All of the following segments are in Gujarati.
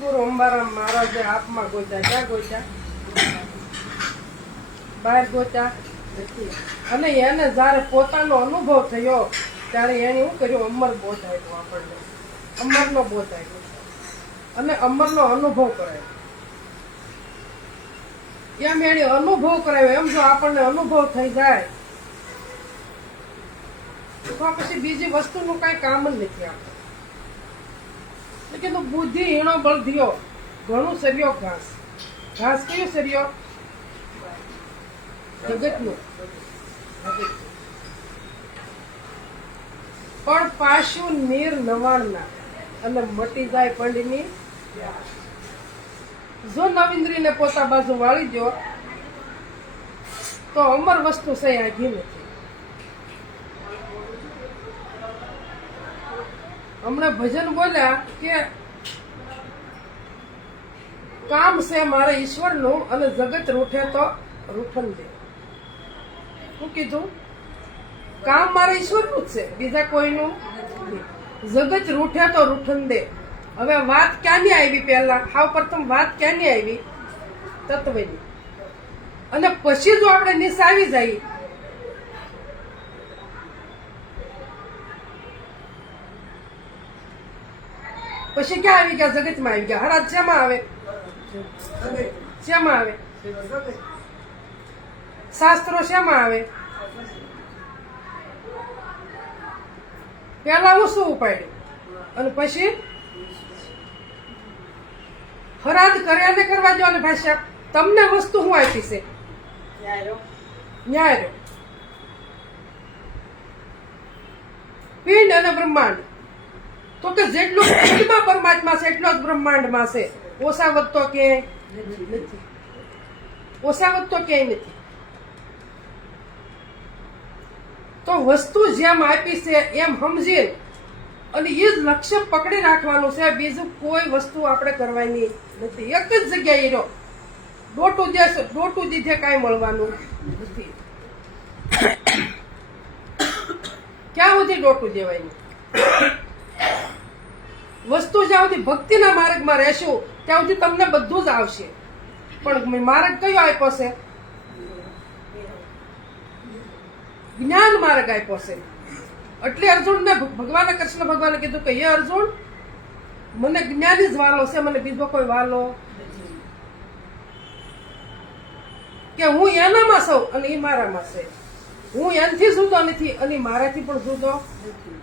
સદગુરુ અંબારામ મહારાજે આપમાં ગોત્યા. ક્યાં ગોત્યા? બહાર ગોત્યા નથી. અને એને જયારે પોતાનો અનુભવ થયો ત્યારે એને શું કર્યું? અમર બોધ આપ્યો આપણને. અમરનો બોધ આપ્યો અને અમરનો અનુભવ કરાયો. એમ એને અનુભવ કરાયો. એમ જો આપણને અનુભવ થઈ જાય તો પછી બીજી વસ્તુનું કઈ કામ જ નથી. આપણે કીધું બુદ્ધિ હીણો બળધિયો ઘણું સર્યો ઘાસ. ઘાસ કયું સર્યો? જગતનું. પણ પાછું નીર નવાણના અને મટી જાય પંડની. જો નવિન્દ્રીને પોતા બાજુ વાળી દો તો અમર વસ્તુ સહી આઘી નથી. હમણાં ભજન બોલ્યા કે કામ છે મારે ઈશ્વરનું અને જગત રૂઠે તો રૂઠન દે. શું કીધું? કામ મારે ઈશ્વરનું જ છે, બીજા કોઈનું નથી. જગત રૂઠે તો રૂઠન દે. હવે વાત ક્યાંની આવી? પહેલા હાવ પ્રથમ વાત ક્યાંની આવી? તત્વની. અને પછી જો આપણે નિસાવી જઈએ પછી ક્યાં આવી ગયા? જગતમાં આવી ગયા. હરાજ શેમાં આવે? શેમાં આવે? શાસ્ત્રો શેમાં આવે? પેલા હું શું ઉપાડ્યું અને પછી હરાદ કર્યા ને કરવા દો. અને ભાષા તમને વસ્તુ શું આપી છે? ન્યાય. પિંડ અને બ્રહ્માંડ. તો કે જેટલું પિંડમાં પરમાત્મા છે એટલો જ બ્રહ્માંડમાં છે. ઓછા વધતો ક્યાંય નથી. ઓછા વધતો ક્યાંય નથી. તો વસ્તુ જેમ આપી છે એમ સમજી અને એ જ લક્ષ્ય પકડી રાખવાનું છે. બીજું કોઈ વસ્તુ આપણે કરવાની નથી. એક જ જગ્યાએ રહ્યો. ડોટું દીધે કાંઈ મળવાનું નથી. ક્યાં સુધી ડોટું દેવાય? વસ્તુ જ્યાં સુધી ભક્તિના માર્ગમાં રહેશું ત્યાં સુધી તમને બધું જ આવશે. પણ માર્ગ કયો આપ્યો છે? જ્ઞાન માર્ગ આપ્યો છે. એટલે અર્જુનને ભગવાને કૃષ્ણ ભગવાને કીધું કે હે અર્જુન, મને જ્ઞાની જ વાલો છે, મને બીજો કોઈ વાલો નથી. કે હું એનામાં છું અને એ મારામાં છે. હું એનાથી જુદો નથી અને મારાથી પણ જુદો નથી.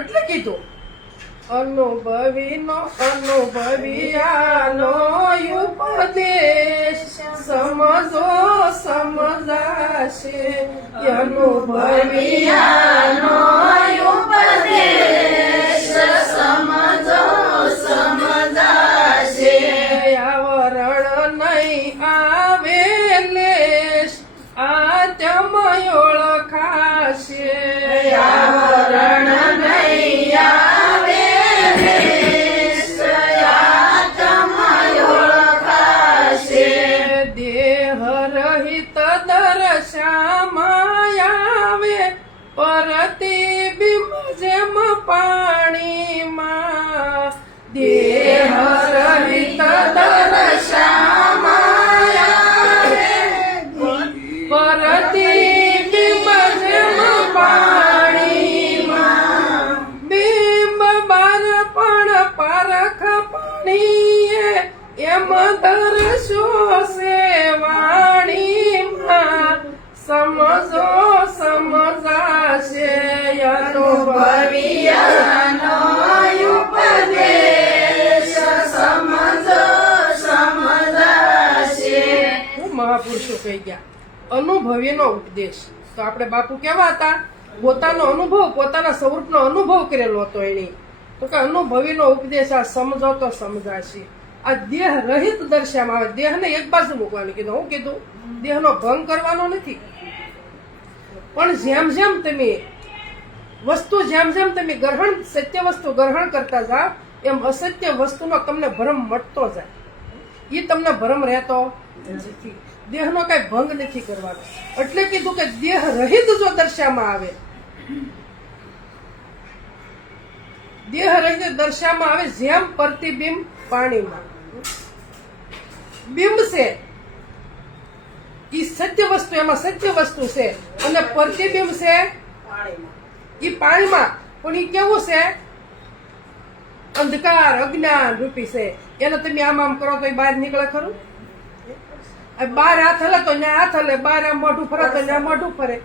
એટલે કીધું અનુભવિયાનો ઉપદેશ સમજો સમજાશે. અનુભવિયાનો ઉપદેશ સમજો સમજાશે. આવરણ નહીં આવે લેશ આત્મ ઓળખાશે. આવરણ નહીં આવે લેશ આત્મ ઓળખાશે. દેહ રહિત દર્શામાં આવે પ્રતિબિંબ જેમ પાણીમાં. દેહ રહિત દર્શામાં આવે પ્રતિબિંબ જેમ પાણીમાં. બિંબ બાર પણ પારખ પાણીએ એમ દર્શો છે વાણીમાં. સમજો સમજાશે. અનુભવિયાનો ઉપદેશ સમજો સમજાશે. હું મહાપુરુષો કહી ગયા અનુભવીનો ઉપદેશ. તો આપણે બાપુ કેવા હતા? પોતાનો અનુભવ, પોતાના સ્વરૂપનો અનુભવ કરેલો હતો એને. તો કે અનુભવીનો ઉપદેશ આ સમજો તો સમજાશે. આ દેહ રહિત દર્શામાં આવે. દેહને એક બાજુ મૂકવાનું કીધું. હું કીધું? દેહનો ભંગ કરવાનો નથી. પણ જેમ જેમ તમે વસ્તુ તમે ગ્રહણ, સત્ય વસ્તુ ગ્રહણ કરતા જાઓ એમ અસત્ય વસ્તુનો તમને ભ્રમ મટતો જાય. એ તમને ભ્રમ રહેતો નથી. દેહનો કઈ ભંગ નથી કરવાનો. એટલે કીધું કે દેહ રહિત જો દર્શામાં આવે દેહ રહિત દર્શાવવામાં આવે જેમ પ્રતિબિંબ પાણીમાં. બિંબ છે ઈ સત્ય વસ્તુ, એમાં સત્ય વસ્તુ છે, અને પ્રતિબિંબ છે ઈ પાણીમાં. પણ ઈ કેવું છે? અંધકાર અજ્ઞાન રૂપી છે. એને તમે આમ કરો તો એ બહાર નીકળે ખરું? બાર હાથ હલે તો ત્યાં હાથ હલે, બાર આમ મોઢું ફરે તો ત્યાં મોઢું ફરે.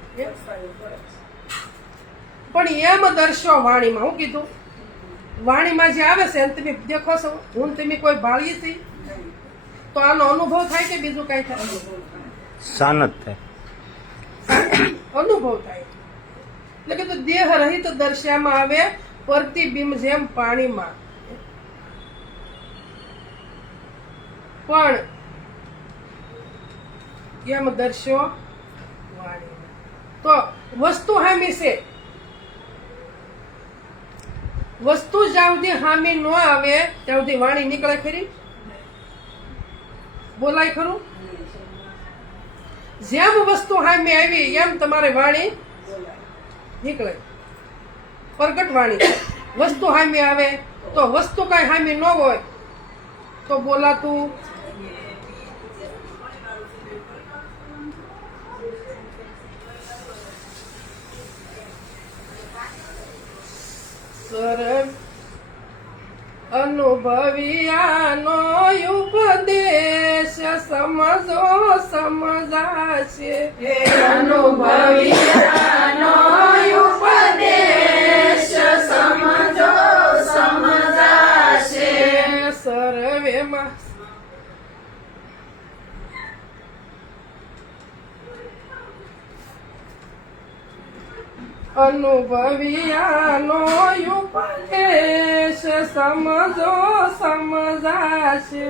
પણ એમ દર્શો વાણીમાં. હું કીધું? વાણીમાં જે આવે છે એને તમે દેખો છો, હું તમે કોઈ ભાળીએ છીએ તો આનો અનુભવ થાય કે બીજું કઈ થાય? શાનત થાય. અનુભવ થાય. એટલે કે તો દેહ રહિત દર્શાવવામાં આવે પ્રતિબિંબ જેમ પાણીમાં. પણ એમ દર્શો વાણીમાં. તો વસ્તુ હામી છે. વસ્તુ જ્યાં સુધી હામી ન આવે ત્યાં સુધી વાણી નીકળે ખરી? બોલાય ખરું? જેમ વસ્તુ હામી આવી એમ તમારે વાણી નીકળે, પ્રગટ વાણી. વસ્તુ હામી આવે તો વસ્તુ કઈ હામી ન હોય તો બોલાતું સર અનુભવિયાનો ઉપદેશ સમજો સમજાશે. અનુભવિયાનો ઉપદેશ સમજો સમજાશે. સર્વેમાં અનુભવિયાનો ઉપદેશ સમજો સમજાશે.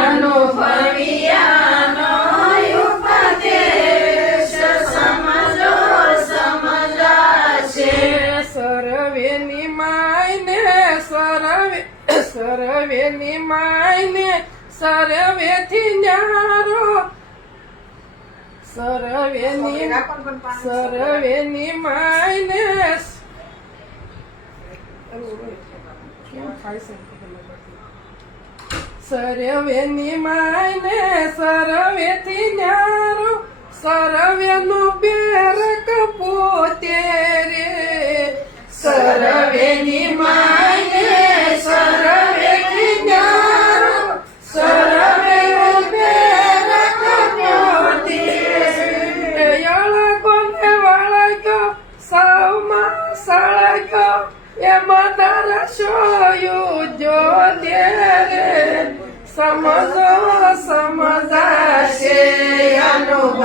અનુભવિયાનો ઉપદેશ સમજો સમજાશે. સર્વેની માયને સર્વેની માયને સર્વેથી ન્યારો. સર્વેની માયને સર્વેની માયને સર્વેથી ન્યારો. સર્વેનું બેરક પોતે રે. સર્વેની માયને સર્વેથી ન્યારો. સર્વેનું બેરક પોતે રે. કોને વળગ્યો સૌમાં સળગ્યો એમાં દર્શોયું જો દે રે. સમજો સમજાશે. અનુભવ